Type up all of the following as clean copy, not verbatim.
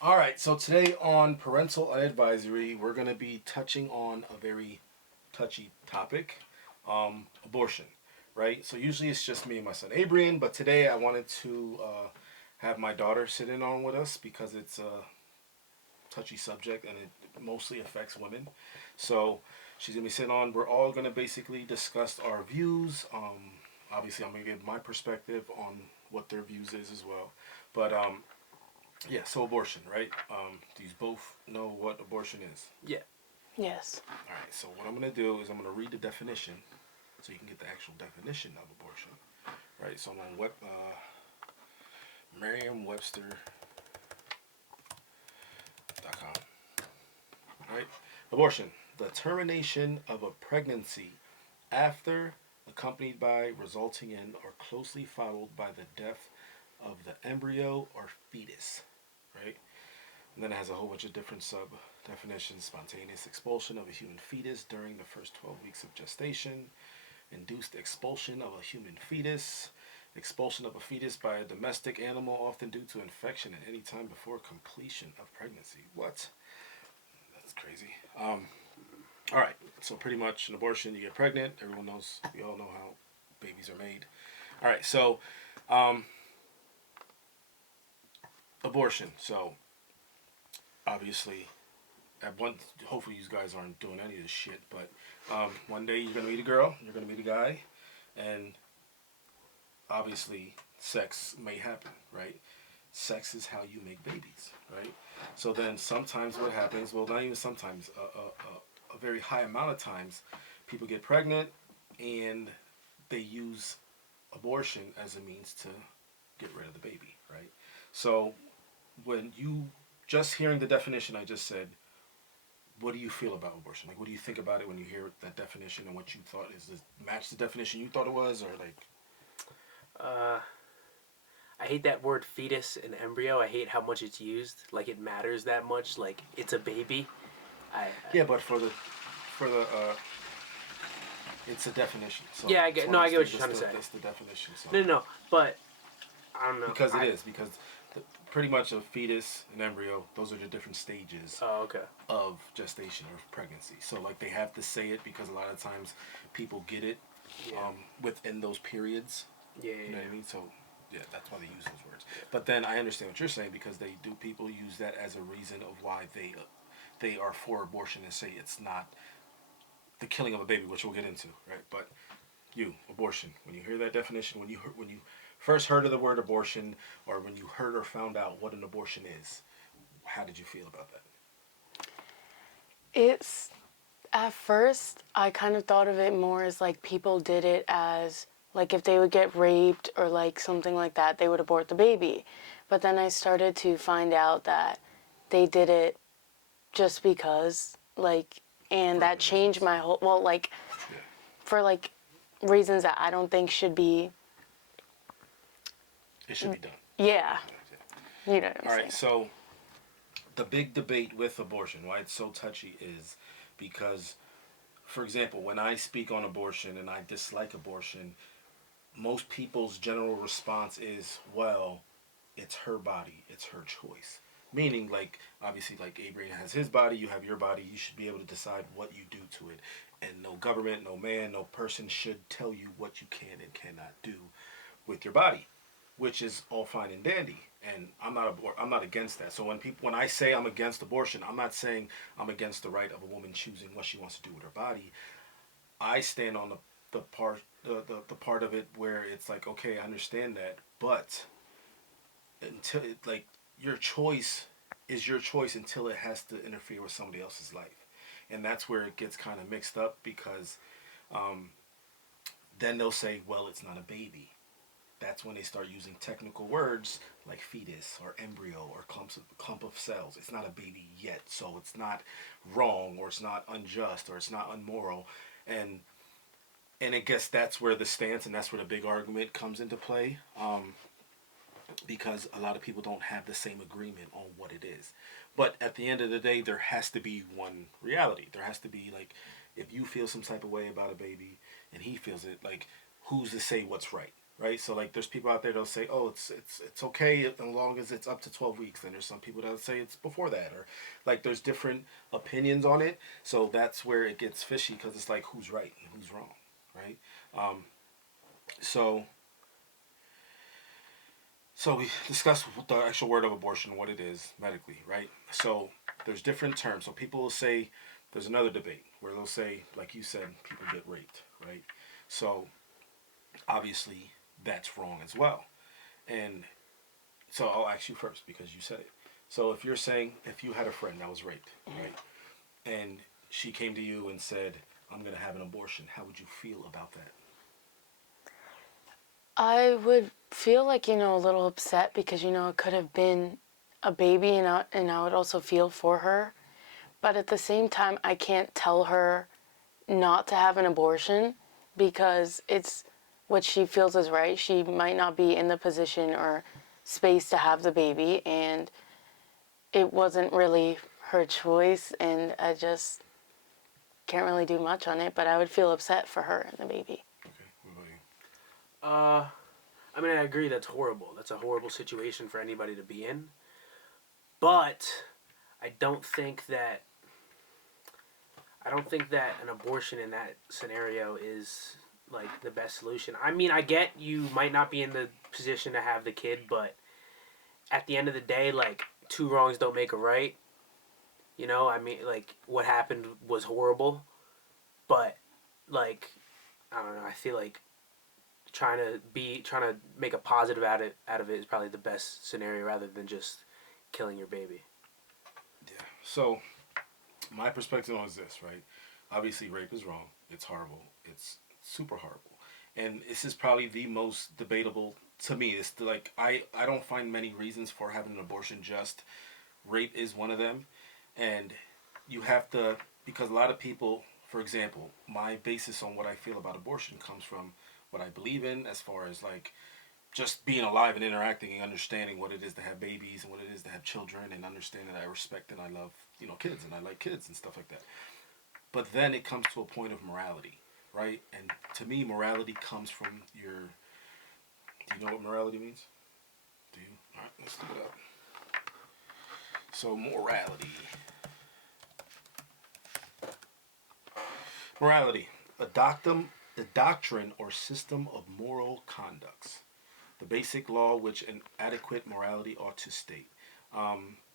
All right, so today on Parental Unadvisory, we're going to be touching on a very touchy topic, abortion, right? So usually it's just me and my son Abrian, but today I wanted to have my daughter sit in on with us because it's a touchy subject and it mostly affects women. So she's going to be sitting on. We're all going to basically discuss our views. Obviously, I'm going to give my perspective on what their views is as well. But yeah, so abortion, right? Do you both know what abortion is? Yeah. Yes. All right, so what I'm going to do is I'm going to read the definition so you can get the actual definition of abortion. Right, so I'm on Merriam-Webster.com. Right? Abortion, the termination of a pregnancy after, accompanied by, resulting in, or closely followed by the death of the embryo or fetus. Right? And then it has a whole bunch of different sub definitions: spontaneous expulsion of a human fetus during the first 12 weeks of gestation, induced expulsion of a human fetus, expulsion of a fetus by a domestic animal, often due to infection at any time before completion of pregnancy. What? That's crazy. All right, so pretty much an abortion, you get pregnant. Everyone knows, we all know how babies are made. All right, so abortion. So obviously, at one, hopefully you guys aren't doing any of this shit, but one day you're gonna meet a girl, you're gonna meet a guy, and obviously sex may happen, right? Sex is how you make babies, right? So then sometimes what happens, well, not even sometimes, a very high amount of times, people get pregnant and they use abortion as a means to get rid of the baby, right? So when you, just hearing the definition I just said, what do you feel about abortion? Like, what do you think about it when you hear that definition and what you thought is this match the definition you thought it was, or like? I hate that word fetus and embryo. I hate how much it's used. Like it matters that much. Like it's a baby. Yeah, but it's a definition. So Yeah, I get. No, I get what you're trying to say. That's the definition. So No. But I don't know. because pretty much a fetus, an embryo, those are the different stages Oh, okay. of gestation or pregnancy. So like they have to say it because a lot of times people get it Yeah. within those periods. Yeah. You know what I mean? So yeah, that's why they use those words. But then I understand what you're saying because people use that as a reason of why they are for abortion and say it's not the killing of a baby, which we'll get into, right? But abortion. When you hear that definition, when you first heard of the word abortion, or when you heard or found out what an abortion is, how did you feel about that? It's, at first, I kind of thought of it more as like people did it as, like if they would get raped or like something like that, they would abort the baby. But then I started to find out that they did it just because, like, and that changed my whole, well, like, Yeah. for like reasons that I don't think should be. It should be done. Yeah. You know what I'm All saying? right, so the big debate with abortion, why it's so touchy, is because, for example, when I speak on abortion and I dislike abortion, most people's general response is, well, it's her body, it's her choice. Meaning, like, obviously, like Abraham has his body, you have your body, you should be able to decide what you do to it. And no government, no man, no person should tell you what you can and cannot do with your body, which is all fine and dandy. And I'm not against that. So when I say I'm against abortion, I'm not saying I'm against the right of a woman choosing what she wants to do with her body. I stand on the part of it where it's like, okay, I understand that, but until like your choice is your choice until it has to interfere with somebody else's life, and that's where it gets kind of mixed up because then they'll say, well, it's not a baby. That's when they start using technical words like fetus or embryo or clump of cells. It's not a baby yet, so it's not wrong or it's not unjust or it's not unmoral, and I guess that's where the stance and that's where the big argument comes into play. Because a lot of people don't have the same agreement on what it is. But at the end of the day, there has to be one reality. There has to be, like, if you feel some type of way about a baby and he feels it, like, who's to say what's right? right? So like there's people out there that'll say, oh, it's okay as long as it's up to 12 weeks. And there's some people that'll say it's before that, or like there's different opinions on it. So that's where it gets fishy because it's like who's right and who's wrong, right? Um, so so we discussed the actual word of abortion, what it is medically, right? So there's different terms. So people will say there's another debate where they'll say, like you said, people get raped, right? So obviously that's wrong as well. And so I'll ask you first because you said it. So if you're saying if you had a friend that was raped, right, and she came to you and said, "I'm gonna have an abortion," how would you feel about that? I would feel like, a little upset because, it could have been a baby, and I would also feel for her. But at the same time, I can't tell her not to have an abortion because it's what she feels is right. She might not be in the position or space to have the baby, and it wasn't really her choice, and I just can't really do much on it, but I would feel upset for her and the baby. Okay, what about you? Uh, I mean, I agree. That's horrible. That's a horrible situation for anybody to be in. But I don't think that an abortion in that scenario is like the best solution. I mean, I get you might not be in the position to have the kid, but at the end of the day, like two wrongs don't make a right. I mean, like what happened was horrible, but like I don't know. I feel like trying to make a positive out of it is probably the best scenario rather than just killing your baby. Yeah. So my perspective on is this, right? Obviously, rape is wrong. It's horrible. It's super horrible, and this is probably the most debatable to me. It's like I don't find many reasons for having an abortion. Just rape is one of them, and you have to because a lot of people, for example, my basis on what I feel about abortion comes from what I believe in as far as like just being alive and interacting and understanding what it is to have babies and what it is to have children and understanding that I respect and I love kids and I like kids and stuff like that. But then it comes to a point of morality, right? And to me, morality comes from your. Do you know what morality means? Do you? All right, let's look it up. So morality. Morality, a doctrine or system of moral conducts. The basic law which an adequate morality ought to state.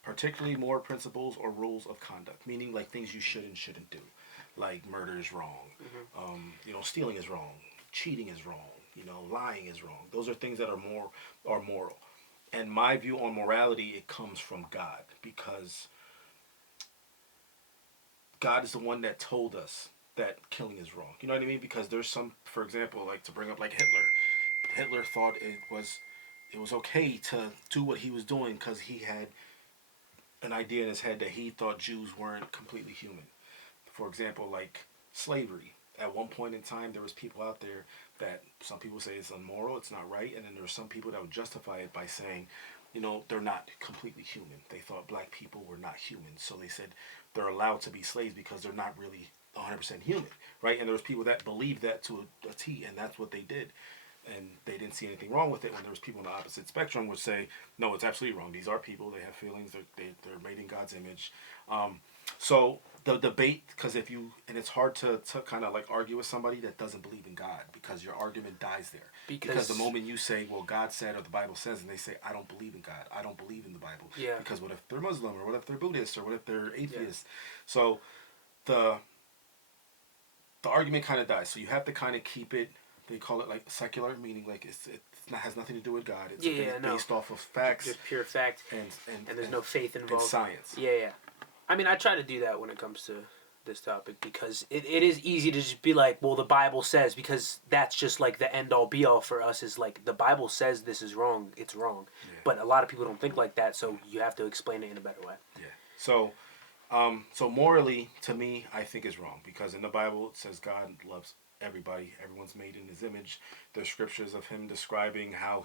Particularly moral principles or rules of conduct, meaning like things you should and shouldn't do. Like murder is wrong, Mm-hmm. stealing is wrong, cheating is wrong, lying is wrong. Those are things that are moral. And my view on morality, it comes from God because God is the one that told us that killing is wrong. You know what I mean? Because there's some, for example, like to bring up like Hitler. Hitler thought it was okay to do what he was doing because he had an idea in his head that he thought Jews weren't completely human. For example, like slavery. At one point in time, there was people out there that some people say it's immoral, it's not right, and then there were some people that would justify it by saying, they're not completely human. They thought black people were not human, so they said they're allowed to be slaves because they're not really 100% human, right? And there was people that believed that to a T, and that's what they did. And they didn't see anything wrong with it when there was people on the opposite spectrum would say, no, it's absolutely wrong. These are people. They have feelings. They're made in God's image. So the debate, because and it's hard to kind of like argue with somebody that doesn't believe in God because your argument dies there. Because the moment you say, well, God said or the Bible says, and they say, I don't believe in God. I don't believe in the Bible. Yeah. Because what if they're Muslim or what if they're Buddhist or what if they're atheist? Yeah. So the argument kind of dies. So you have to kind of keep it. They call it like secular, meaning like it has nothing to do with God. It's based off of facts, just pure fact, and there's no faith involved. And science. Yeah. I mean, I try to do that when it comes to this topic because it is easy to just be like, well, the Bible says, because that's just like the end all be all for us is like the Bible says this is wrong, it's wrong. Yeah. But a lot of people don't think like that, so you have to explain it in a better way. Yeah. So morally, to me, I think is wrong because in the Bible it says God loves everybody. Everyone's made in His image. There's scriptures of Him describing how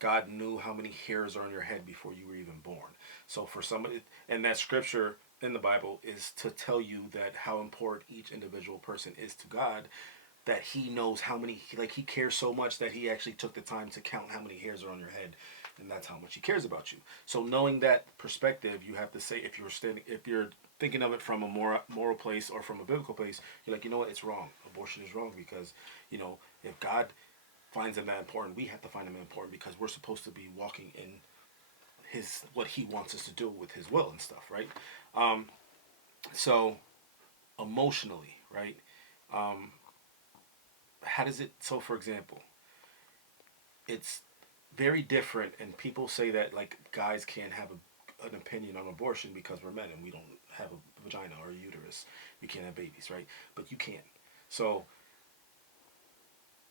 God knew how many hairs are on your head before you were even born. So for somebody, and that scripture in the Bible is to tell you that how important each individual person is to God. that he knows how many, like he cares so much that he actually took the time to count how many hairs are on your head, and that's how much he cares about you. So knowing that perspective, you have to say, if you're thinking of it from a moral place or from a biblical place, you're like, you know what, it's wrong. Abortion is wrong because, if God finds a man important, we have to find a man important because we're supposed to be walking in his what he wants us to do with his will and stuff, right? So emotionally, right? How does it? So, for example, it's very different, and people say that like guys can't have an opinion on abortion because we're men and we don't have a vagina or a uterus. We can't have babies, right? But you can. So,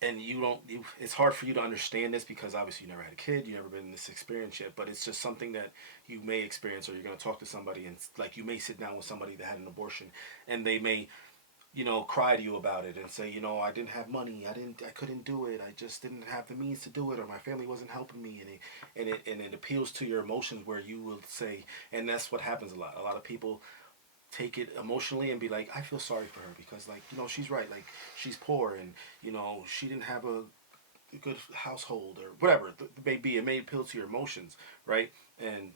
and you don't. It's hard for you to understand this because obviously you never had a kid, you never been in this experience yet. But it's just something that you may experience, or you're going to talk to somebody, and like you may sit down with somebody that had an abortion, and they may cry to you about it and say, I didn't have money, I couldn't do it, I just didn't have the means to do it, or my family wasn't helping me, and it appeals to your emotions where you will say, and that's what happens a lot. A lot of people take it emotionally and be like, I feel sorry for her because like, she's right, like she's poor and she didn't have a good household or whatever it may be. It may appeal to your emotions, right? And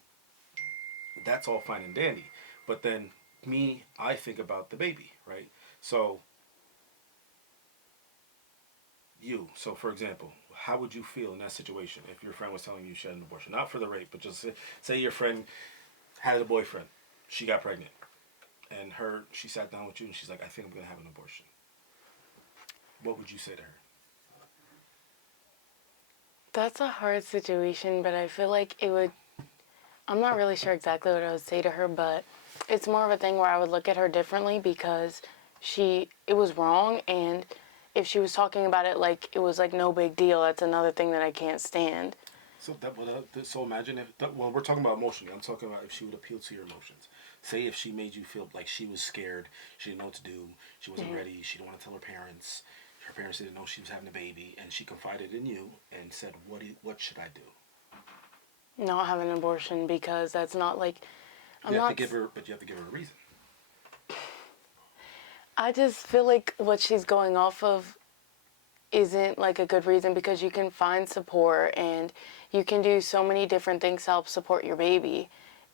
that's all fine and dandy. But then I think about the baby, right? So, so for example, how would you feel in that situation if your friend was telling you she had an abortion? Not for the rape, but just say your friend had a boyfriend, she got pregnant, and she sat down with you and she's like, I think I'm going to have an abortion. What would you say to her? That's a hard situation, but I feel like it would. I'm not really sure exactly what I would say to her, but it's more of a thing where I would look at her differently because it was wrong, and if she was talking about it like it was like no big deal, that's another thing that I can't stand. So imagine we're talking about emotionally. I'm talking about if she would appeal to your emotions. Say if she made you feel like she was scared, she didn't know what to do, she wasn't ready, she didn't want to tell her parents didn't know she was having a baby, and she confided in you and said, what should I do? Not have an abortion because that's not like You have to give her a reason. I just feel like what she's going off of isn't like a good reason because you can find support and you can do so many different things to help support your baby,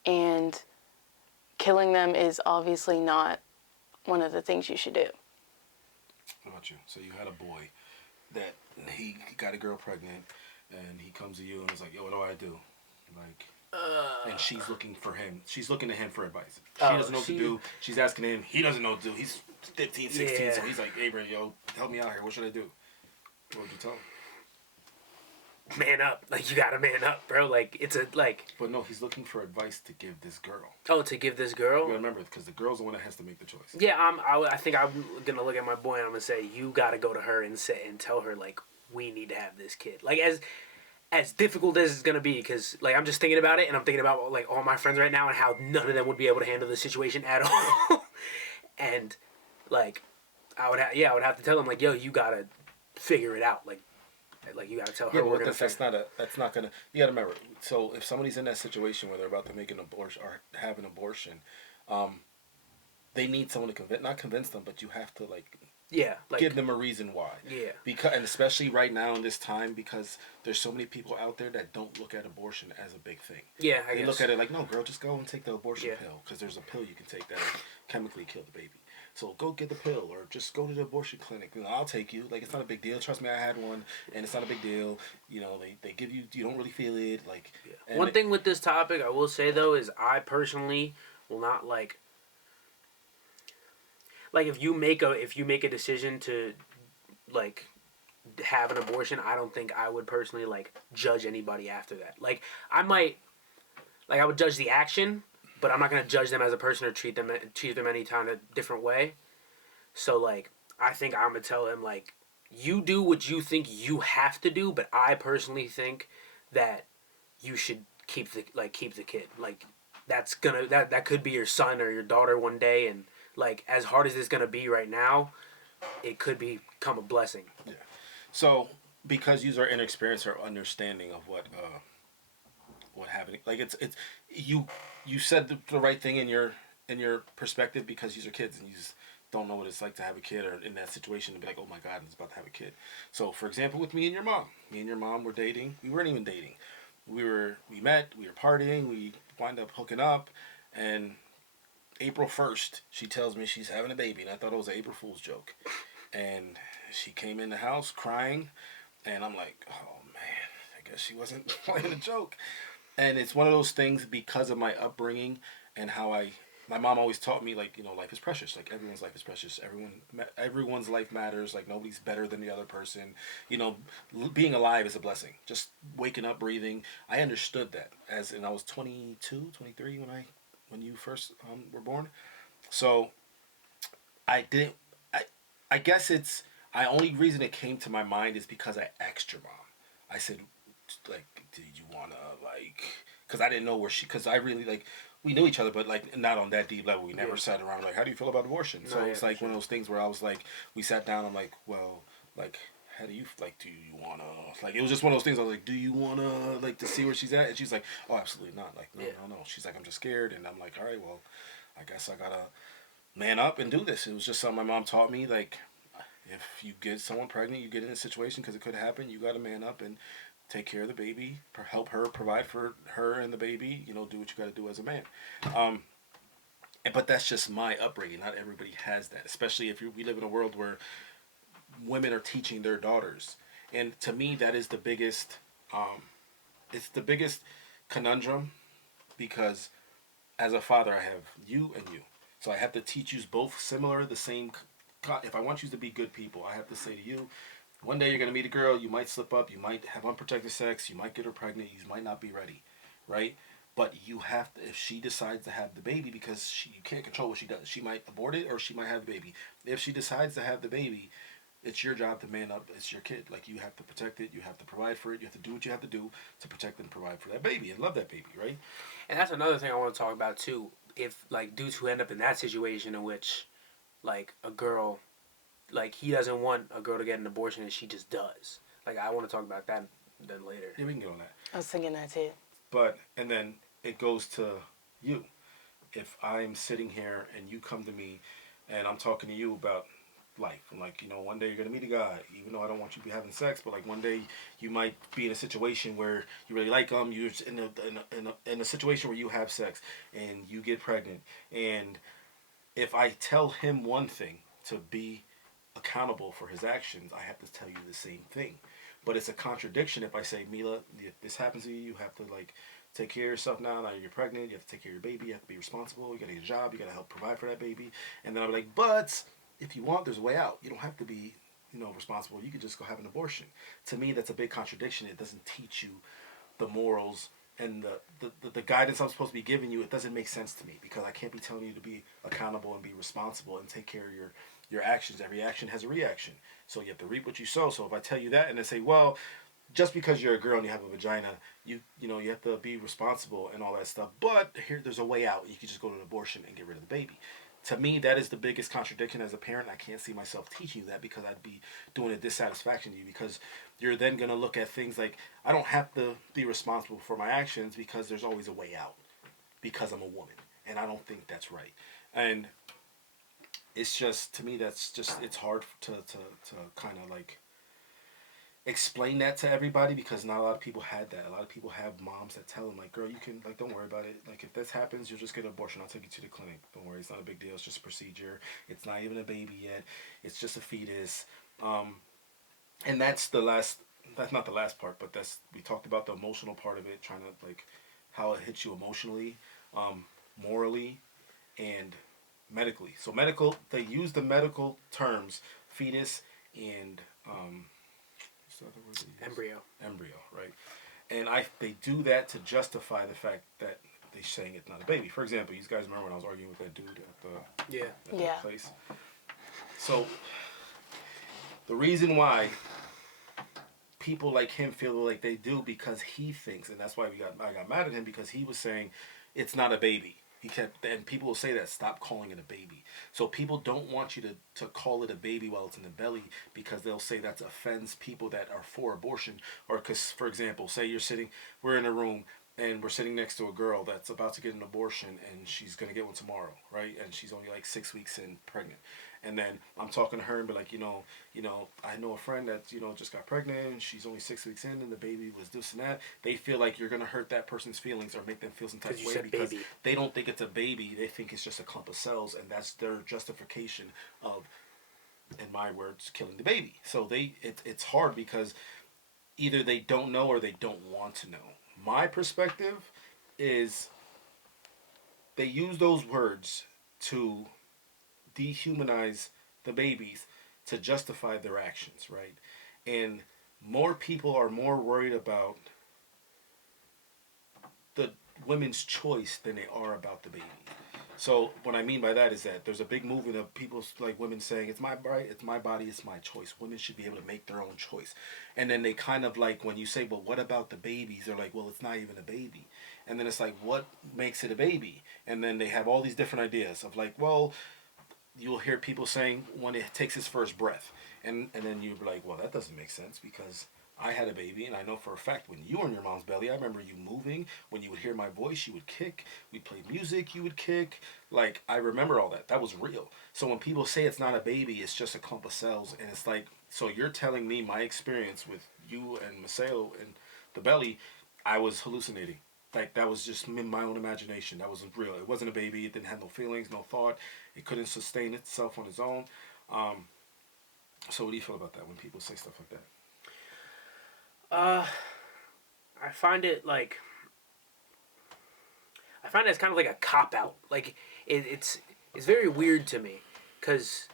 and killing them is obviously not one of the things you should do. What about you? So you had a boy that he got a girl pregnant, and he comes to you and is like, yo, what do I do? Like, and she's looking for him. She's looking to him for advice. She doesn't know what to do. She's asking him. He doesn't know what to do. He's 15, 16, yeah. So he's like, hey, bro, yo, help me out here. What should I do? What would you tell him? Man up. Like, you gotta man up, bro. Like, it's like... But no, he's looking for advice to give this girl. Oh, to give this girl? You gotta remember, because the girl's the one that has to make the choice. Yeah, I think I'm gonna look at my boy and I'm gonna say, you gotta go to her and tell her, like, we need to have this kid. Like, as difficult as it's gonna be, because, like, I'm just thinking about it, and I'm thinking about, like, all my friends right now and how none of them would be able to handle the situation at all. And, like, I would have to tell them, like, yo, you gotta figure it out. Like you gotta tell her. Yeah, but that's not gonna. You gotta remember. So if somebody's in that situation where they're about to make an abortion or have an abortion, they need someone to not convince them, but you have to give them a reason why. Yeah. And especially right now in this time, because there's so many people out there that don't look at abortion as a big thing. Yeah, they look at it like, no, girl, just go and take the abortion pill, because there's a pill you can take that will chemically kill the baby. So go get the pill, or just go to the abortion clinic. I'll take you. Like, it's not a big deal. Trust me, I had one, and it's not a big deal. They give you don't really feel it. Like, one thing with this topic, I will say though, is I personally will not like if you make a decision to like have an abortion, I don't think I would personally like judge anybody after that. Like, I would judge the action, but I'm not gonna judge them as a person or treat them any kind of different way. So like, I think I'm gonna tell him like, you do what you think you have to do, but I personally think that you should keep the kid. Like, that could be your son or your daughter one day, and like, as hard as it's gonna be right now, it could become a blessing. Yeah. So because you are inexperienced or understanding of what happening, like it's you said the right thing in your perspective, because these are kids and don't know what it's like to have a kid or in that situation and be like, oh my God, I'm about to have a kid. So, for example, with me and your mom were dating. We weren't even dating. We met, we were partying, we wind up hooking up, and April 1st, she tells me she's having a baby, and I thought it was an April Fool's joke. And she came in the house crying, and I'm like, oh man, I guess she wasn't playing a joke. And it's one of those things because of my upbringing and how my mom always taught me, like, life is precious. Like, everyone's life is precious. Everyone's life matters. Like, nobody's better than the other person. Being alive is a blessing. Just waking up, breathing. I understood that and I was 22, 23 when you first were born. So I didn't. I I guess it's. I only reason it came to my mind is because I asked your mom. I said, like, did you wanna like? Because I didn't know where she. Because I really like. We knew each other, but like not on that deep level. We never sat around like, how do you feel about abortion? So it's like one of those things where I was like, we sat down. I'm like, well, like, how do you like? Do you wanna like? It was just one of those things. I was like, do you wanna like to see where she's at? And she's like, oh, absolutely not. Like, no. She's like, I'm just scared, and I'm like, all right, well, I guess I gotta man up and do this. It was just something my mom taught me. Like, if you get someone pregnant, you get in a situation because it could happen. You got to man up and take care of the baby, help her, provide for her and the baby. Do what you got to do as a man. Um, but that's just my upbringing. Not everybody has that, especially if we live in a world where women are teaching their daughters. And to me, that is the biggest. It's the biggest conundrum because as a father, I have you and you. So I have to teach you both similar, the same. If I want you to be good people, I have to say to you, one day you're going to meet a girl, you might slip up, you might have unprotected sex, you might get her pregnant, you might not be ready, right? But you have to, if she decides to have the baby, because you can't control what she does. She might abort it or she might have the baby. If she decides to have the baby, it's your job to man up. It's your kid. Like, you have to protect it. You have to provide for it. You have to do what you have to do to protect and provide for that baby and love that baby, right? And that's another thing I want to talk about too. If like dudes who end up in that situation in which like a girl, like he doesn't want a girl to get an abortion and she just does. Like, I want to talk about that then later. Yeah, we can get on that. I was thinking that too. But, and then it goes to you. If I'm sitting here and you come to me and I'm talking to you about life, and like, one day you're going to meet a guy, even though I don't want you to be having sex, but like one day you might be in a situation where you really like him, you're in a situation where you have sex and you get pregnant. And if I tell him one thing to be accountable for his actions, I have to tell you the same thing. But it's a contradiction if I say, Mila, if this happens to you, you have to like take care of yourself now. Now you're pregnant, you have to take care of your baby, you have to be responsible, you gotta get a job, you gotta help provide for that baby. And then I'll be like, but if you want, there's a way out. You don't have to be, responsible. You could just go have an abortion. To me, that's a big contradiction. It doesn't teach you the morals and the guidance I'm supposed to be giving you. It doesn't make sense to me because I can't be telling you to be accountable and be responsible and take care of your actions. Every action has a reaction. So you have to reap what you sow. So if I tell you that and I say, well, just because you're a girl and you have a vagina, you have to be responsible and all that stuff. But there's a way out. You can just go to an abortion and get rid of the baby. To me, that is the biggest contradiction as a parent. I can't see myself teaching you that because I'd be doing a dissatisfaction to you, because you're then going to look at things like, I don't have to be responsible for my actions because there's always a way out because I'm a woman. And I don't think that's right. And it's just, to me, that's just, it's hard to kind of like explain that to everybody because not a lot of people had that. A lot of people have moms that tell them like, girl, you can, like, don't worry about it. Like, if this happens, you'll just get an abortion. I'll take you to the clinic. Don't worry. It's not a big deal. It's just a procedure. It's not even a baby yet. It's just a fetus. And that's not the last part, but we talked about the emotional part of it, trying to like how it hits you emotionally, morally, and medically. So they use the medical terms, fetus and, embryo, right? And they do that to justify the fact that they're saying it's not a baby. For example, you guys remember when I was arguing with that dude at that place? So the reason why people like him feel like they do, because he thinks, and that's why I got mad at him, because he was saying it's not a baby. And people will say that, stop calling it a baby. So people don't want you to call it a baby while it's in the belly, because they'll say that offends people that are for abortion. Or because, for example, say we're in a room and we're sitting next to a girl that's about to get an abortion and she's going to get one tomorrow, right? And she's only like 6 weeks in pregnant. And then I'm talking to her and be like, I know a friend that, just got pregnant and she's only 6 weeks in and the baby was this and that. They feel like you're going to hurt that person's feelings or make them feel some type of way because baby. They don't think it's a baby. They think it's just a clump of cells, and that's their justification of, in my words, killing the baby. So it's hard because either they don't know or they don't want to know. My perspective is they use those words to dehumanize the babies to justify their actions, right? And more people are more worried about the women's choice than they are about the baby. So what I mean by that is that there's a big movement of people like women saying it's my right, it's my body, it's my choice. Women should be able to make their own choice. And then they kind of like when you say, well, what about the babies? They're like, well, it's not even a baby. And then it's like, what makes it a baby? And then they have all these different ideas of like, well, you'll hear people saying when it takes its first breath. And then you're like, well, that doesn't make sense because I had a baby, and I know for a fact when you were in your mom's belly, I remember you moving. When you would hear my voice, you would kick. We'd play music, you would kick. Like, I remember all that. That was real. So when people say it's not a baby, it's just a clump of cells. And it's like, so you're telling me my experience with you and Maceo and the belly, I was hallucinating. Like, that was just in my own imagination. That wasn't real. It wasn't a baby. It didn't have no feelings, no thought. It couldn't sustain itself on its own. So what do you feel about that when people say stuff like that? I find it it's kind of like a cop out. Like it's very weird to me because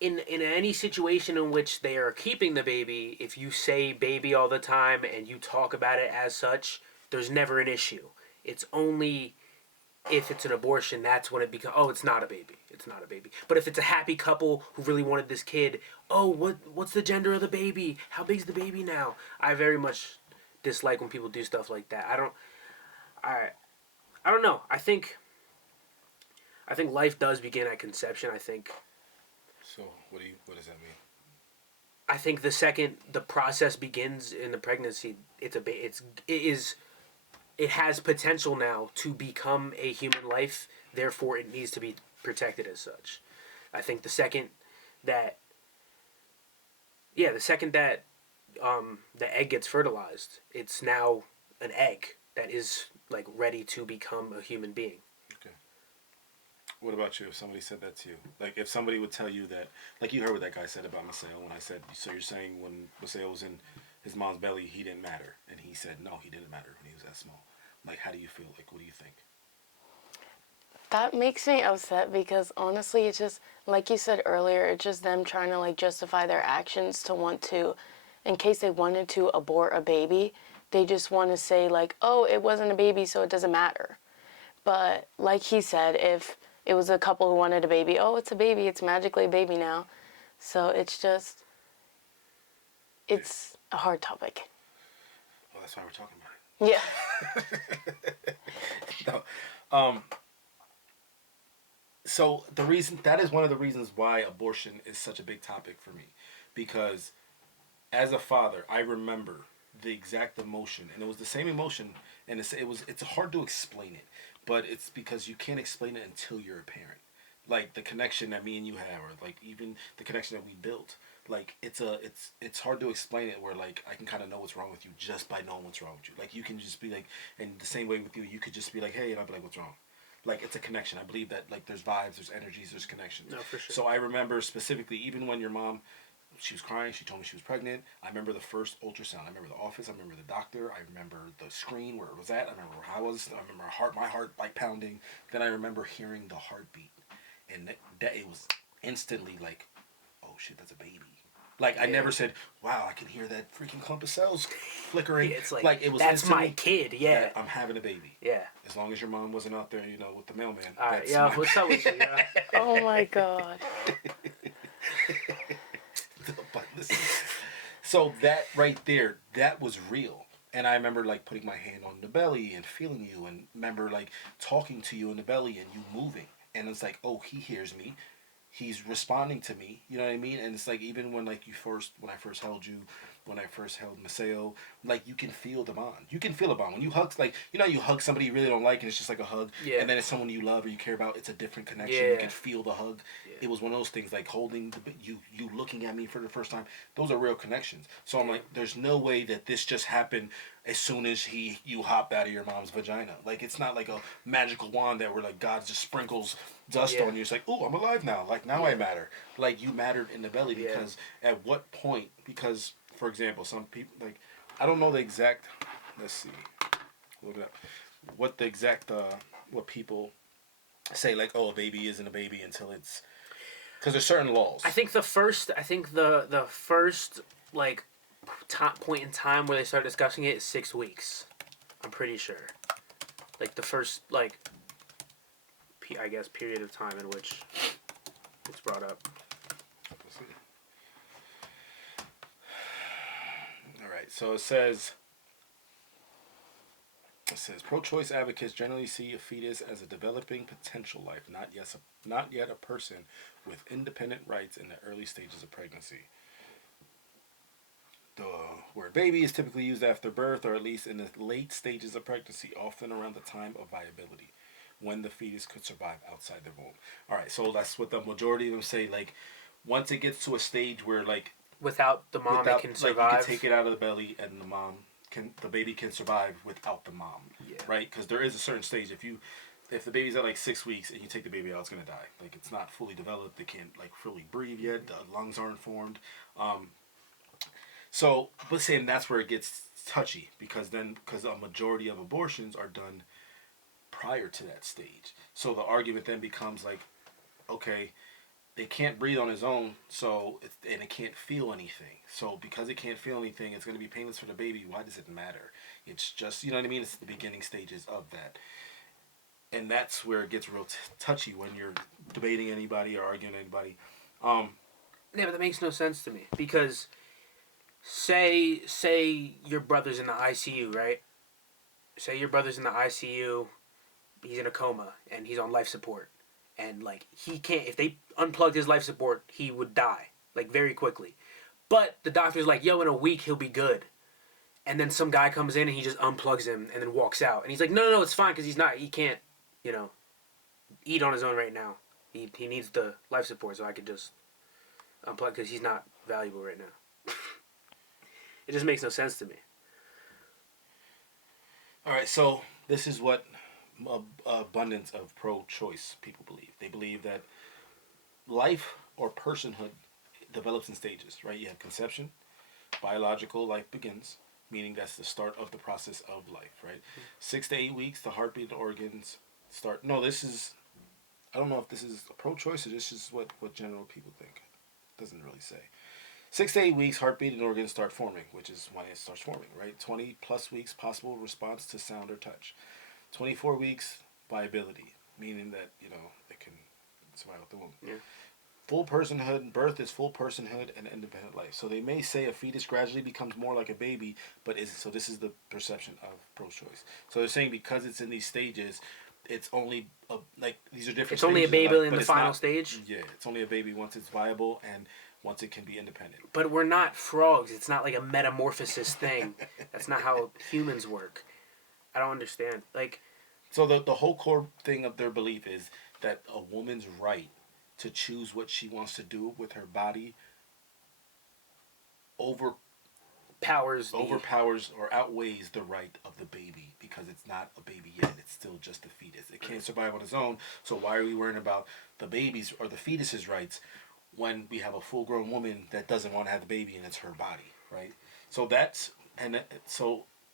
in any situation in which they are keeping the baby, if you say baby all the time and you talk about it as such, there's never an issue. It's only if it's an abortion, that's when it becomes, oh, it's not a baby. It's not a baby. But if it's a happy couple who really wanted this kid, oh, what's the gender of the baby? How big's the baby now? I very much dislike when people do stuff like that. I don't know. I think life does begin at conception. So what does that mean? I think the second the process begins in the pregnancy, it has potential now to become a human life. Therefore, it needs to be protected as such. I think the second that the egg gets fertilized, it's now an egg that is like ready to become a human being. Okay. What about you? If somebody said that to you, like if somebody would tell you that, like you heard what that guy said about Maceo when I said, so you're saying when Maceo was in his mom's belly, he didn't matter, and he said no, he didn't matter when he was that small. Like, how do you feel? Like, what do you think? That makes me upset because honestly, it's just, like you said earlier, it's just them trying to like justify their actions to want to, in case they wanted to abort a baby, they just want to say like, oh, it wasn't a baby, so it doesn't matter. But like he said, if it was a couple who wanted a baby, oh, it's a baby, it's magically a baby now. So it's just, it's a hard topic. Well, that's why we're talking about it. Yeah. No. So the reason that is one of the reasons why abortion is such a big topic for me, because as a father, I remember the exact emotion, and it was the same emotion, and it's hard to explain it, but it's because you can't explain it until you're a parent. Like the connection that me and you have, or like even the connection that we built. Like it's hard to explain it. Where like I can kind of know what's wrong with you just by knowing what's wrong with you. Like you can just be like, and the same way with you, you could just be like, hey, and I'll be like, what's wrong? Like it's a connection. I believe that like there's vibes, there's energies, there's connections. No, for sure. So I remember specifically, even when your mom, she was crying, she told me she was pregnant. I remember the first ultrasound. I remember the office. I remember the doctor. I remember the screen where it was at. I remember how I was. I remember my heart like pounding. Then I remember hearing the heartbeat, and that it was instantly like, oh shit, that's a baby. Like I never said, wow, I can hear that freaking clump of cells flickering. Yeah, it's like it was that's my kid. Yeah, I'm having a baby. Yeah. As long as your mom wasn't out there, with the mailman. All right, yeah. What's up with you? Yeah. Oh my God. But listen, so that right there, that was real. And I remember like putting my hand on the belly and feeling you, and remember like talking to you in the belly and you moving. And it's like, oh, he hears me. He's responding to me. You know what I mean? And it's like even when like when I first held you, when I first held Maseo, like you can feel the bond. You can feel a bond when you hug. Like you know, you hug somebody you really don't like, and it's just like a hug. Yeah. And then it's someone you love or you care about. It's a different connection. Yeah. You can feel the hug. Yeah. It was one of those things like holding you looking at me for the first time. Those are real connections. So I'm like, there's no way that this just happened as soon as you hopped out of your mom's vagina. Like it's not like a magical wand that where like God just sprinkles dust on you. It's like, oh, I'm alive now. Like now I matter. Like you mattered in the belly because at what point? Because for example, some people like I don't know the exact. Let's see, look it up. What the exact what people say like, oh, a baby isn't a baby until it's because there's certain laws. I think the first like top point in time where they start discussing it is 6 weeks. I'm pretty sure. Like the first like I guess period of time in which it's brought up. Let's see. All right, so it says pro-choice advocates generally see a fetus as a developing potential life, not yet a person with independent rights in the early stages of pregnancy. The word baby is typically used after birth or at least in the late stages of pregnancy, often around the time of viability, when the fetus could survive outside the womb. All right, so that's what the majority of them say. Like, once it gets to a stage where, like, without the mom, it can survive. Like, you can take it out of the belly, and the baby can survive without the mom, right? Because there is a certain stage. If the baby's at like 6 weeks and you take the baby out, it's gonna die. Like, it's not fully developed. They can't like fully breathe yet. The lungs aren't formed. So, but saying that's where it gets touchy because a majority of abortions are done prior to that stage. So the argument then becomes like, okay, they can't breathe on his own, and it can't feel anything. So because it can't feel anything, it's going to be painless for the baby. Why does it matter? It's just, you know what I mean? It's the beginning stages of that. And that's where it gets real touchy when you're debating anybody or arguing anybody. Yeah, but that makes no sense to me because say your brother's in the ICU, right? Say your brother's in the ICU, he's in a coma and he's on life support. And like he can't, if they unplugged his life support, he would die like very quickly. But the doctor's like, yo, in a week he'll be good. And then some guy comes in and he just unplugs him and then walks out. And he's like, no, it's fine because he can't, eat on his own right now. He needs the life support, so I could just unplug because he's not valuable right now. It just makes no sense to me. All right, so this is what abundance of pro-choice people believe. They believe that life or personhood develops in stages, right? You have conception, biological life begins, meaning that's the start of the process of life, right? 6 to 8 weeks, the heartbeat and organs start. No, I don't know if this is a pro-choice or this is what general people think. It doesn't really say. 6 to 8 weeks, heartbeat and organs start forming, which is when it starts forming, right? 20 plus weeks, possible response to sound or touch. 24 weeks, viability, meaning that, it can survive with the womb. Yeah. Full personhood, birth is full personhood and independent life. So they may say a fetus gradually becomes more like a baby, so this is the perception of pro-choice. So they're saying because it's in these stages, it's only, these are different It's only a baby in the final stage? Yeah, it's only a baby once it's viable and once it can be independent. But we're not frogs. It's not like a metamorphosis thing. That's not how humans work. I don't understand. So the whole core thing of their belief is that a woman's right to choose what she wants to do with her body overpowers or outweighs the right of the baby because it's not a baby yet. It's still just a fetus. It can't survive on its own. So why are we worrying about the baby's or the fetus's rights when we have a full-grown woman that doesn't want to have the baby and it's her body, right? So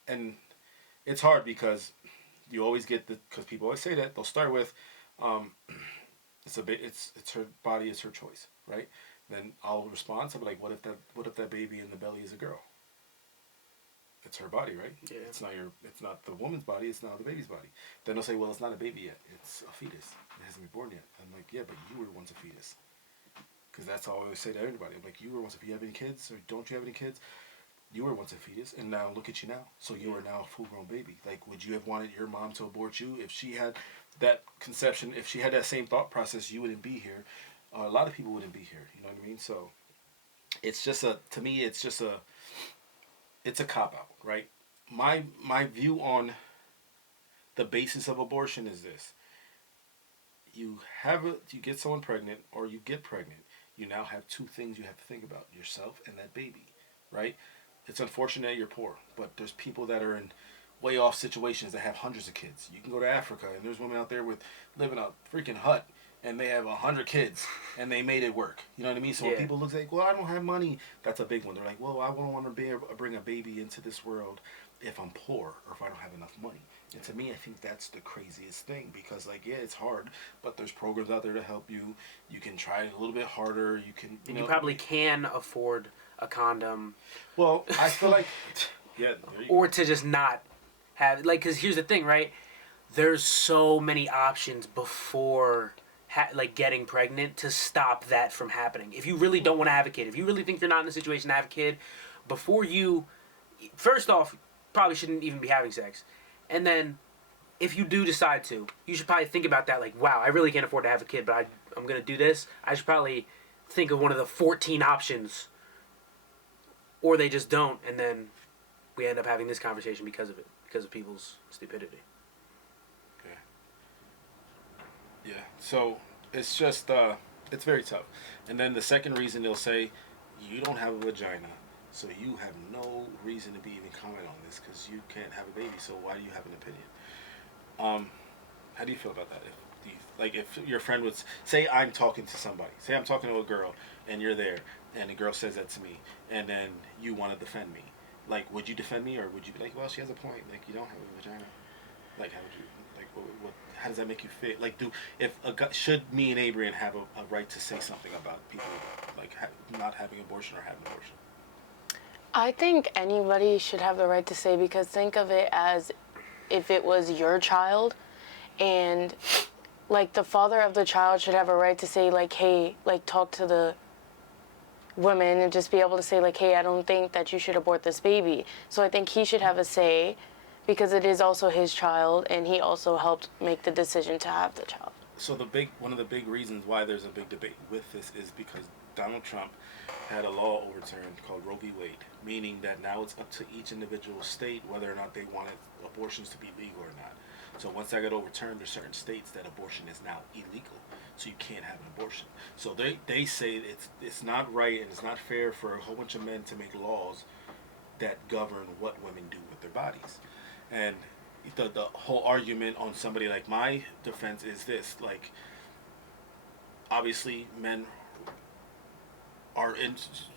and it's hard because you always get because people always say that they'll start with it's her body, it's her choice, right? Then I'll respond to like, what if that baby in the belly is a girl? It's her body, right? Yeah. It's not the woman's body, it's not the baby's body. Then they'll say, well, it's not a baby yet, it's a fetus. It hasn't been born yet. I'm like, yeah, but you were once a fetus. Because that's all I always say to everybody. I'm like, you were once, if you have any kids or don't you have any kids, you were once a fetus, and now look at you now. So you are now a full-grown baby. Like, would you have wanted your mom to abort you if she had that conception? If she had that same thought process, you wouldn't be here. A lot of people wouldn't be here. You know what I mean? So it's just to me, it's just it's a cop out, right? My view on the basis of abortion is this: you get someone pregnant or you get pregnant, you now have two things you have to think about: yourself and that baby, right? It's unfortunate you're poor, but there's people that are in way off situations that have hundreds of kids. You can go to Africa and there's women out there with live in a freaking hut and they have 100 kids and they made it work. You know what I mean? So when people look like, well, I don't have money, that's a big one. They're like, well, I won't want to bring a baby into this world if I'm poor or if I don't have enough money. And to me, I think that's the craziest thing because, like, yeah, it's hard, but there's programs out there to help you. You can try a little bit harder. You can, and you probably can afford a condom. Well, I feel like, yeah, or to just not have, like, because here's the thing, right? There's so many options before, like, getting pregnant to stop that from happening. If you really don't want to have a kid, if you really think you're not in a situation to have a kid, before you, first off, probably shouldn't even be having sex. And then, if you do decide to, you should probably think about that, like, wow, I really can't afford to have a kid, but I'm going to do this. I should probably think of one of the 14 options. Or they just don't, and then we end up having this conversation because of it, because of people's stupidity. Okay. Yeah, so it's just, it's very tough. And then the second reason they'll say, you don't have a vagina, so you have no reason to be even comment on this because you can't have a baby, so why do you have an opinion? How do you feel about that? If your friend would say, I'm talking to somebody, say I'm talking to a girl, and you're there, and the girl says that to me, and then you want to defend me, like, would you defend me, or would you be like, well, she has a point, like, you don't have a vagina, like, how would you, like, what how does that make you feel? Like, should me and Adrian have a right to say something about people like not having abortion or having abortion? I think anybody should have the right to say, because think of it as if it was your child, and like the father of the child should have a right to say, like, hey, like, talk to the woman and just be able to say, like, hey, I don't think that you should abort this baby. So I think he should have a say, because it is also his child and he also helped make the decision to have the child. So one of the big reasons why there's a big debate with this is because Donald Trump had a law overturned called Roe v. Wade, meaning that now it's up to each individual state whether or not they wanted abortions to be legal or not. So once that got overturned, there's certain states that abortion is now illegal, so you can't have an abortion. So they say it's not right and it's not fair for a whole bunch of men to make laws that govern what women do with their bodies. And the whole argument on somebody like my defense is this: like, obviously men are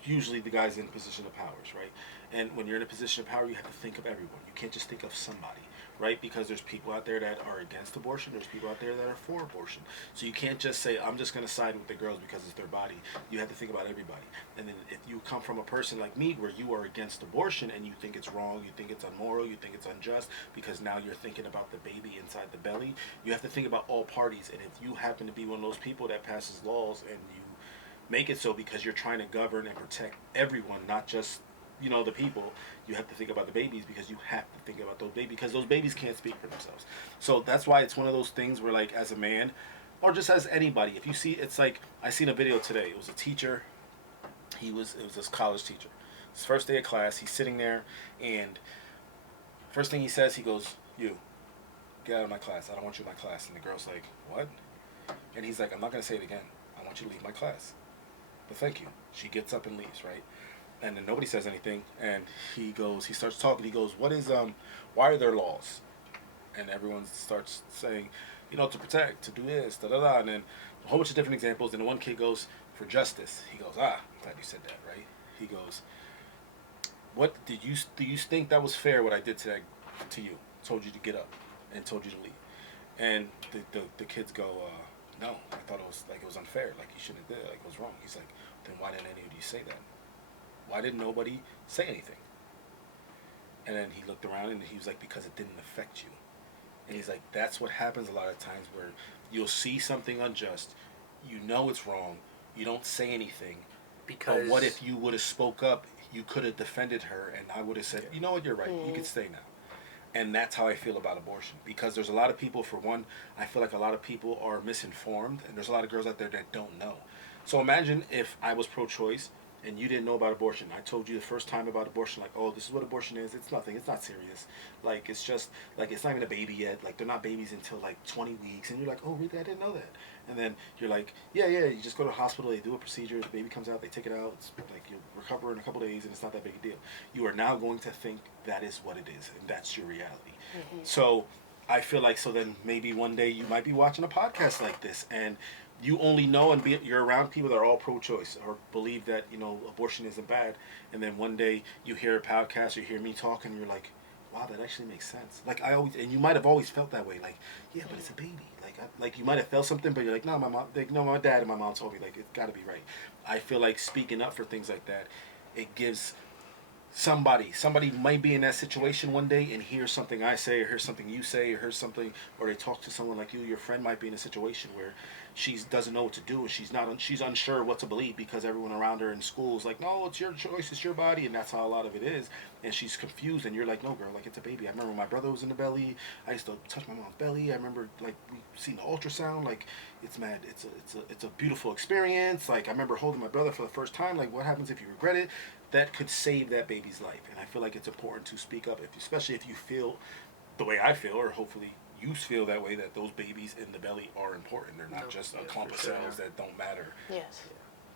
usually the guys in position of powers, right? And when you're in a position of power, you have to think of everyone. You can't just think of somebody, right? Because there's people out there that are against abortion. There's people out there that are for abortion. So you can't just say, I'm just going to side with the girls because it's their body. You have to think about everybody. And then if you come from a person like me where you are against abortion and you think it's wrong, you think it's immoral, you think it's unjust, because now you're thinking about the baby inside the belly, you have to think about all parties. And if you happen to be one of those people that passes laws and you make it so because you're trying to govern and protect everyone, not just, the people, you have to think about the babies, because you have to think about those babies, because those babies can't speak for themselves. So that's why it's one of those things where, like, as a man or just as anybody, if you see, it's like, I seen a video today. It was a teacher. It was this college teacher. His first day of class, he's sitting there, and first thing he says, he goes, you get out of my class. I don't want you in my class. And the girl's like, what? And he's like, I'm not going to say it again. I want you to leave my class. But thank you. She gets up and leaves, right? And then nobody says anything. And he starts talking. He goes, why are there laws? And everyone starts saying, to protect, to do this, da da da. And then a whole bunch of different examples. And the one kid goes, for justice. He goes, I'm glad you said that, right? He goes, do you think that was fair what I did to you? Told you to get up and told you to leave. And the kids go, no, I thought it was unfair. Like, you shouldn't have did it. Like, it was wrong. He's like, then why didn't any of you say that? Why didn't nobody say anything? And then he looked around and he was like, because it didn't affect you. And he's like, that's what happens a lot of times, where you'll see something unjust, it's wrong, you don't say anything. But what if you would have spoke up? You could have defended her, and I would have said, you know what, you're right. You can stay now. And that's how I feel about abortion. Because there's a lot of people, for one, I feel like a lot of people are misinformed, and there's a lot of girls out there that don't know. So imagine if I was pro-choice, and you didn't know about abortion. I told you the first time about abortion, like, oh, this is what abortion is. It's nothing. It's not serious. Like, it's just, like, it's not even a baby yet. Like, they're not babies until, like, 20 weeks. And you're like, oh, really? I didn't know that. And then you're like, yeah, you just go to the hospital, they do a procedure, the baby comes out, they take it out. It's like you recover in a couple days, and it's not that big a deal. You are now going to think that is what it is, and that's your reality. So I feel like, so then maybe one day you might be watching a podcast like this, and you only know and you're around people that are all pro-choice or believe that, you know, abortion isn't bad, and then one day you hear a podcast or you hear me talking, and you're like, wow, that actually makes sense. Like, I always, and you might have always felt that way, like, yeah, but it's a baby. Like you might have felt something, but you're like, no, my mom, like, no, my dad and my mom told me, like, it's got to be right. I feel like speaking up for things like that, it gives somebody might be in that situation one day and hear something I say, or hear something you say, or hear something, or they talk to someone like you. Your friend might be in a situation where she doesn't know what to do, and she's unsure what to believe because everyone around her in school is like, no, it's your choice, it's your body, and that's how a lot of it is. And she's confused, and you're like, no, girl, like, it's a baby. I remember when my brother was in the belly, I used to touch my mom's belly. I remember, like, we seen the ultrasound. Like, it's mad. It's a beautiful experience. Like, I remember holding my brother for the first time. Like, what happens if you regret it? That could save that baby's life. And I feel like it's important to speak up, especially if you feel the way I feel, or hopefully you feel that way, that those babies in the belly are important. They're not just a clump of cells that don't matter. Yes.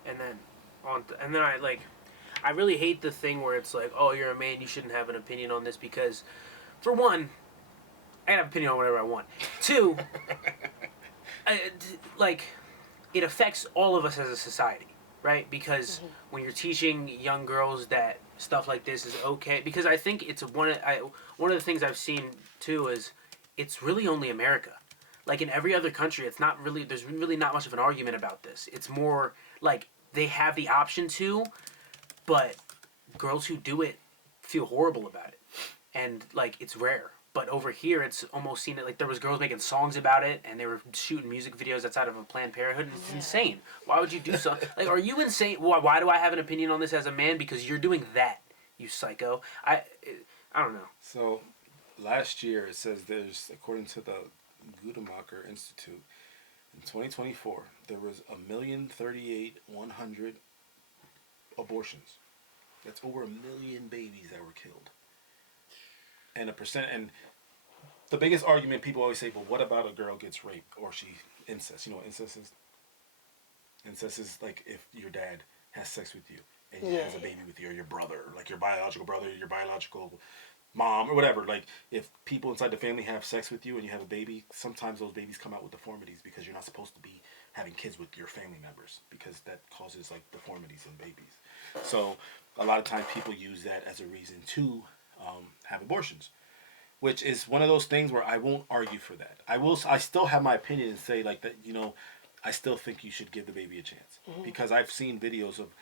And then I really hate the thing where it's like, oh, you're a man, you shouldn't have an opinion on this, because for one, I have an opinion on whatever I want. Two, like, it affects all of us as a society, right? Because when you're teaching young girls that stuff like this is okay, because I think it's one of the things I've seen too is it's really only America. Like, in every other country, it's not really, there's really not much of an argument about this. It's more like they have the option to, but girls who do it feel horrible about it, and like it's rare. But over here, it's almost seen it like there was girls making songs about it, and they were shooting music videos outside of a Planned Parenthood. And it's insane. Why would you do so? Like, are you insane? Why do I have an opinion on this as a man? Because you're doing that, you psycho. I don't know. So last year, it says there's, according to the Guttemacher Institute, in 2024, there was 1,038,100 abortions. That's over 1,000,000 babies that were killed. And the biggest argument people always say, well, what about a girl gets raped or she incest? You know what incest is? Incest is like if your dad has sex with you and he has a baby with you, or your brother, like your biological brother, your biological mom, or whatever. Like, if people inside the family have sex with you and you have a baby, sometimes those babies come out with deformities because you're not supposed to be having kids with your family members, because that causes, like, deformities in babies. So a lot of times people use that as a reason to have abortions, which is one of those things where I won't argue for that. I still have my opinion and say, like, that, you know, I still think you should give the baby a chance, because I've seen videos of,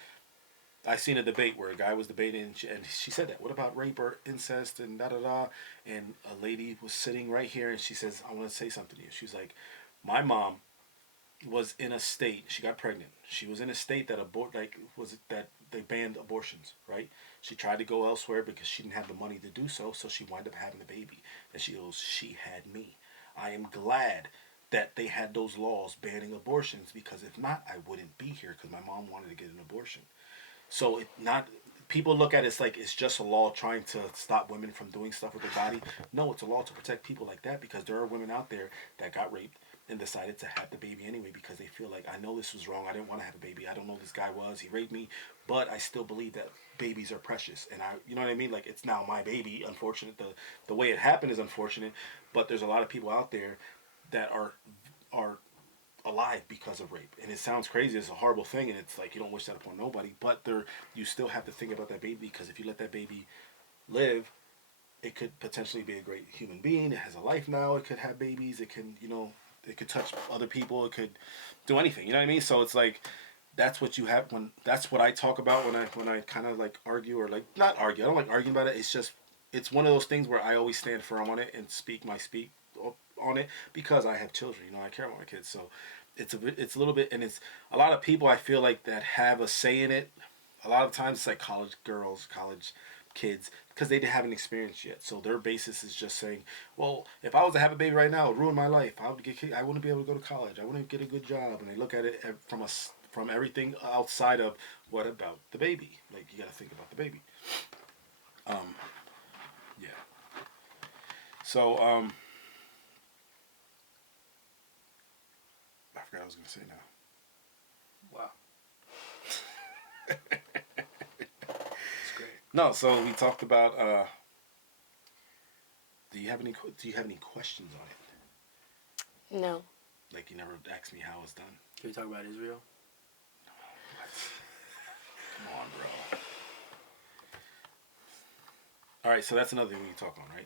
I seen a debate where a guy was debating, and she said that, what about rape or incest and da da da, and a lady was sitting right here, and she says, I want to say something to you. She's like, my mom was in a state, she got pregnant. She was in a state that that they banned abortions, right? She tried to go elsewhere because she didn't have the money to do so, so she wound up having the baby. And she goes, she had me. I am glad that they had those laws banning abortions, because if not, I wouldn't be here, because my mom wanted to get an abortion. So people look at it as like it's just a law trying to stop women from doing stuff with their body. No, it's a law to protect people like that, because there are women out there that got raped and decided to have the baby anyway, because they feel like, I know this was wrong. I didn't want to have a baby. I don't know who this guy was. He raped me, but I still believe that babies are precious, and you know what I mean? Like, it's now my baby. Unfortunate, the way it happened is unfortunate, but there's a lot of people out there that are alive because of rape, and it sounds crazy. It's a horrible thing, and it's like you don't wish that upon nobody, but you still have to think about that baby, because if you let that baby live, it could potentially be a great human being. It has a life now. It could have babies. It can, it could touch other people. It could do anything. You know what I mean? So it's like, that's what you have that's what I talk about when I kind of like argue, or like not argue. I don't like arguing about it. It's just, it's one of those things where I always stand firm on it and speak on it, because I have children. I care about my kids. So it's a little bit, and it's a lot of people I feel like that have a say in it. A lot of times it's like college girls, college kids, because they haven't experienced yet. So their basis is just saying, well, if I was to have a baby right now, it would ruin my life. I wouldn't be able to go to college. I wouldn't get a good job. And they look at it from everything outside of what about the baby. Like you got to think about the baby. Yeah. So I forgot what I was gonna say now. Wow. That's great. No, so we talked about. Do you have any questions on it? No. Like you never asked me how it's done. Can we talk about Israel? Come on, bro. All right, so that's another thing we can talk on, right?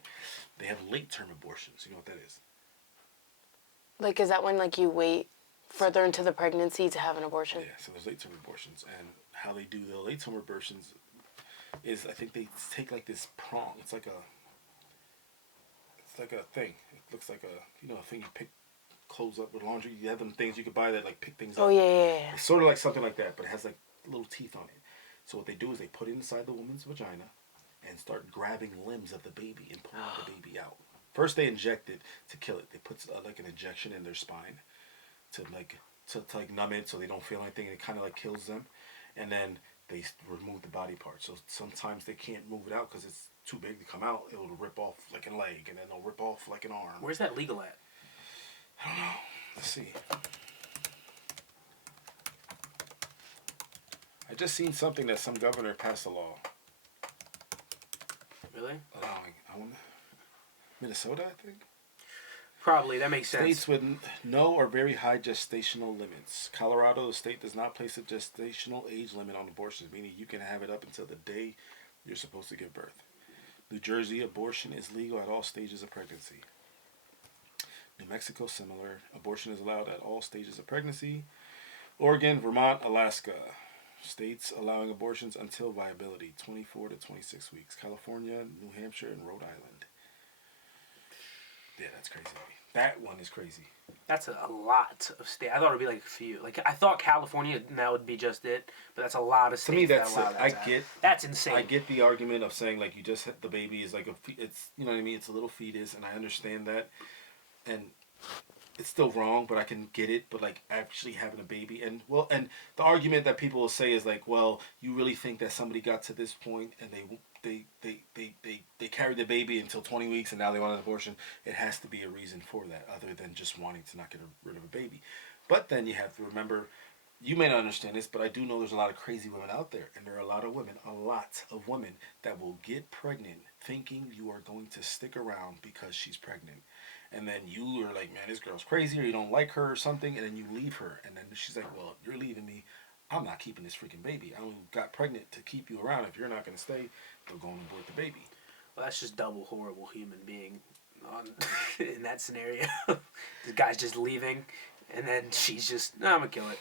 They have late term abortions. You know what that is? Like, is that when, like, you wait further into the pregnancy to have an abortion? Yeah, so there's late term abortions. And how they do the late term abortions is I think they take like this prong. It's like a thing. It looks like a thing you pick clothes up with laundry. You have them things you could buy that like pick things up. Oh, yeah. It's sort of like something like that, but it has like little teeth on it. So what they do is they put it inside the woman's vagina and start grabbing limbs of the baby and pulling the baby out. First they inject it to kill it. They put like an injection in their spine to numb it so they don't feel anything, and it kind of like kills them. And then they remove the body part. So sometimes they can't move it out because it's too big to come out. It'll rip off like a leg, and then it'll rip off like an arm. Where's that legal at? I don't know. Let's see. I just seen something that some governor passed a law Really? allowing. I wonder. Minnesota, I think. Probably. That makes sense. States with no or very high gestational limits. Colorado, the state does not place a gestational age limit on abortions, meaning you can have it up until the day you're supposed to give birth. New Jersey, abortion is legal at all stages of pregnancy. New Mexico, similar. Abortion is allowed at all stages of pregnancy. Oregon, Vermont, Alaska. States allowing abortions until viability, 24 to 26 weeks. California, New Hampshire, and Rhode Island. Yeah, that's crazy. That one is crazy. That's a lot of states. I thought it would be like a few. Like I thought California, that would be just it. But that's a lot of states. To me, that's that allow it. that that's insane. I get the argument of saying like you just the baby is like it's you know what I mean. It's a little fetus, and I understand that, and it's still wrong, but I can get it. But like actually having a baby, and the argument that people will say is like, well, you really think that somebody got to this point and they carried the baby until 20 weeks and now they want an abortion. It has to be a reason for that other than just wanting to not get rid of a baby. But then you have to remember, you may not understand this, but I do know there's a lot of crazy women out there, and there are a lot of women that will get pregnant thinking you are going to stick around because she's pregnant. And then you are like, man, this girl's crazy, or you don't like her or something, and then you leave her. And then she's like, well, you're leaving me. I'm not keeping this freaking baby. I only got pregnant to keep you around. If you're not going to stay, they'll go and abort the baby. Well, that's just double horrible human being in that scenario. The guy's just leaving, and then she's just, no, I'm going to kill it.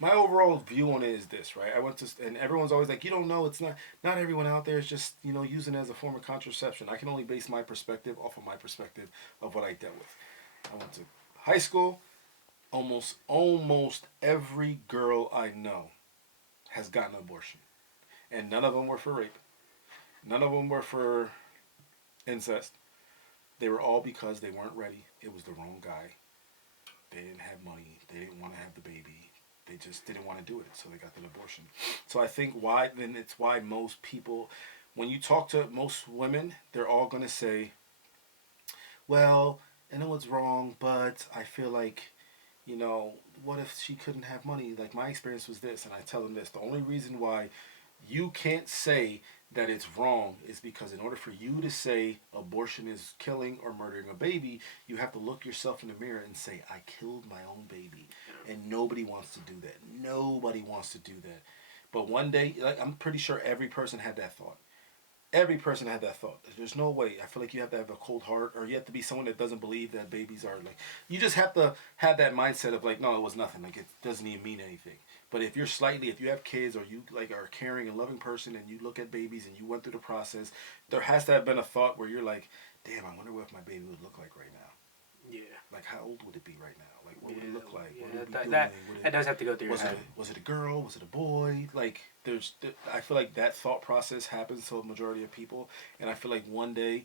My overall view on it is this, right? I went to, and everyone's always like, you don't know, it's not everyone out there is just, using it as a form of contraception. I can only base my perspective off of my perspective of what I dealt with. I went to high school. Almost every girl I know has gotten an abortion. And none of them were for rape. None of them were for incest. They were all because they weren't ready. It was the wrong guy. They didn't have money. They didn't want to have the baby. They just didn't want to do it, so they got an abortion. So I think it's why most people, when you talk to most women, they're all going to say, well, I know it's wrong, but I feel like, what if she couldn't have money? Like, my experience was this, and I tell them this. The only reason why you can't say that it's wrong is because in order for you to say abortion is killing or murdering a baby, you have to look yourself in the mirror and say, I killed my own baby. And nobody wants to do that. Nobody wants to do that. But one day, I'm pretty sure every person had that thought. Every person had that thought. There's no way. I feel like you have to have a cold heart, or you have to be someone that doesn't believe that babies are like. You just have to have that mindset of like, no, it was nothing. Like, it doesn't even mean anything. But if you have kids, or you like are a caring and loving person, and you look at babies and you went through the process, there has to have been a thought where you're like, damn, I wonder what my baby would look like right now. Yeah. Like, how old would it be right now? Like, what would it look like? Yeah, what would it be that does have to go through your head. Was it a girl? Was it a boy? Like, I feel like that thought process happens to a majority of people, and I feel like one day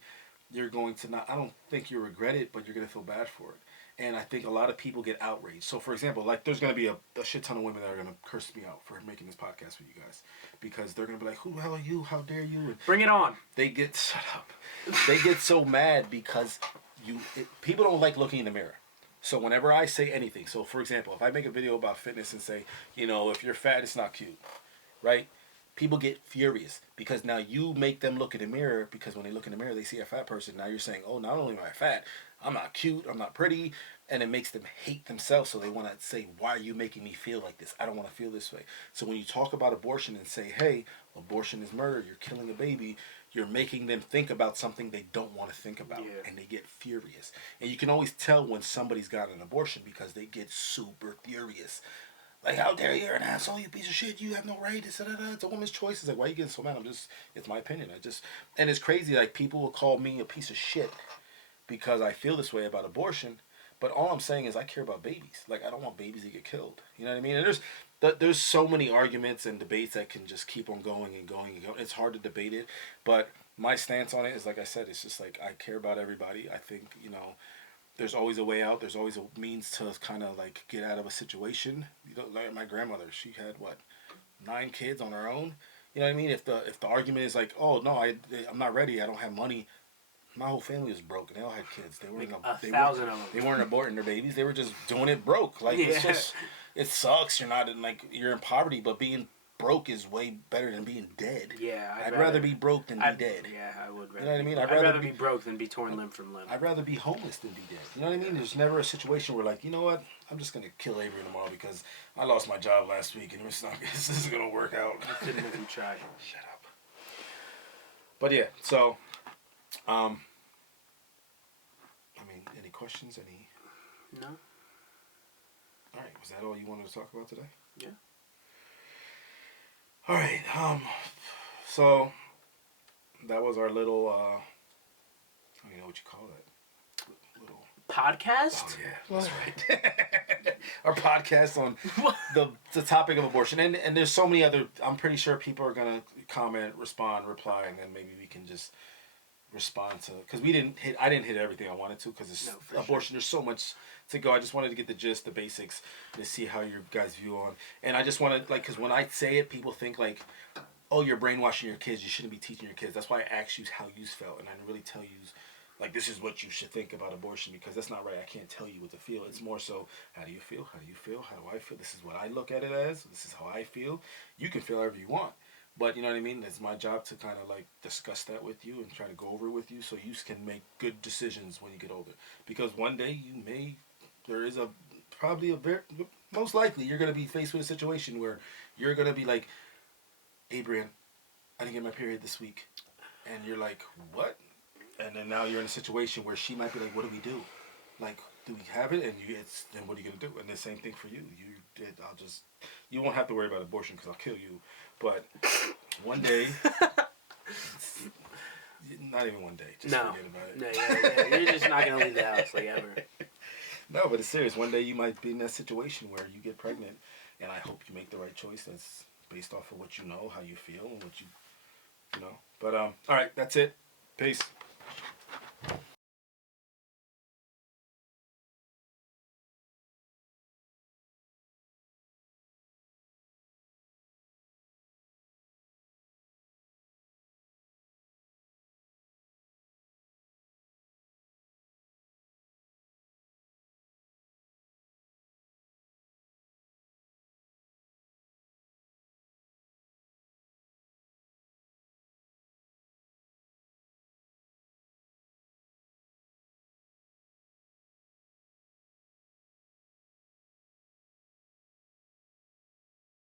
you're going to not. I don't think you regret it, but you're going to feel bad for it. And I think a lot of people get outraged. So, for example, like there's going to be a shit ton of women that are going to curse me out for making this podcast with you guys. Because they're going to be like, who the hell are you? How dare you? And Bring it on. they get, shut up. They get so mad because people don't like looking in the mirror. So whenever I say anything, so for example, if I make a video about fitness and say, if you're fat, it's not cute, right? People get furious because now you make them look in the mirror, because when they look in the mirror, they see a fat person. Now you're saying, oh, not only am I fat, I'm not cute, I'm not pretty, and it makes them hate themselves. So they want to say, why are you making me feel like this? I don't want to feel this way. So when you talk about abortion and say, hey, abortion is murder, you're killing a baby, you're making them think about something they don't want to think about, and they get furious. And you can always tell when somebody's got an abortion because they get super furious. Like, how dare you? You're an asshole, you piece of shit. You have no right. It's a woman's choice. It's like, why are you getting so mad? It's my opinion. And it's crazy. Like, people will call me a piece of shit because I feel this way about abortion. But all I'm saying is I care about babies. Like, I don't want babies to get killed. You know what I mean? And there's so many arguments and debates that can just keep on going and going and going. It's hard to debate it. But my stance on it is, like I said, it's just like I care about everybody. I think, there's always a way out. There's always a means to kind of like get out of a situation. Like my grandmother, she had 9 kids on her own. You know what I mean? If the argument is like, oh no, I'm not ready. I don't have money. My whole family was broke. They all had kids. They weren't thousand of them. They weren't aborting their babies. They were just doing it broke. Like it sucks. You're not you're in poverty, but being broke is way better than being dead. Yeah, I'd rather be broke than be dead. Yeah, I would rather. You know what I mean? I'd rather be broke than be torn limb from limb. I'd rather be homeless than be dead. You know what I mean? There's never a situation where like, you know what? I'm just gonna kill Avery tomorrow because I lost my job last week and this isn't gonna work out. I didn't even try. Shut up. But yeah, so any questions? No. All right, was that all you wanted to talk about today? Yeah. All right, so that was our little, I don't even know what you call that. Little podcast? Oh yeah, that's right. Our podcast on the topic of abortion, and there's so many other. I'm pretty sure people are gonna comment, respond, reply, and then maybe we can just respond to, because I didn't hit everything I wanted to, because it's abortion. Sure. There's so much to go. I just wanted to get the gist, the basics, to see how you guys view on. And I just wanted, like, because when I say it, people think like, oh, you're brainwashing your kids. You shouldn't be teaching your kids. That's why I asked you how you felt, and I didn't really tell you like this is what you should think about abortion, because that's not right. I can't tell you what to feel. It's more so, how do you feel? How do you feel? How do I feel? This is what I look at it as. This is how I feel. You can feel however you want. But you know what I mean? It's my job to kind of like discuss that with you and try to go over it with you so you can make good decisions when you get older. Because one day most likely you're going to be faced with a situation where you're going to be like, Adrian, I didn't get my period this week. And you're like, what? And then now you're in a situation where she might be like, what do we do? Like, do we have it? And then what are you going to do? And the same thing for you. You won't have to worry about abortion because I'll kill you. But one day, not even one day, just forget about it. No, you're just not going to leave the house, like, ever. No, but it's serious. One day you might be in that situation where you get pregnant, and I hope you make the right choice that's based off of what you know, how you feel, and what you know. But, all right, that's it. Peace.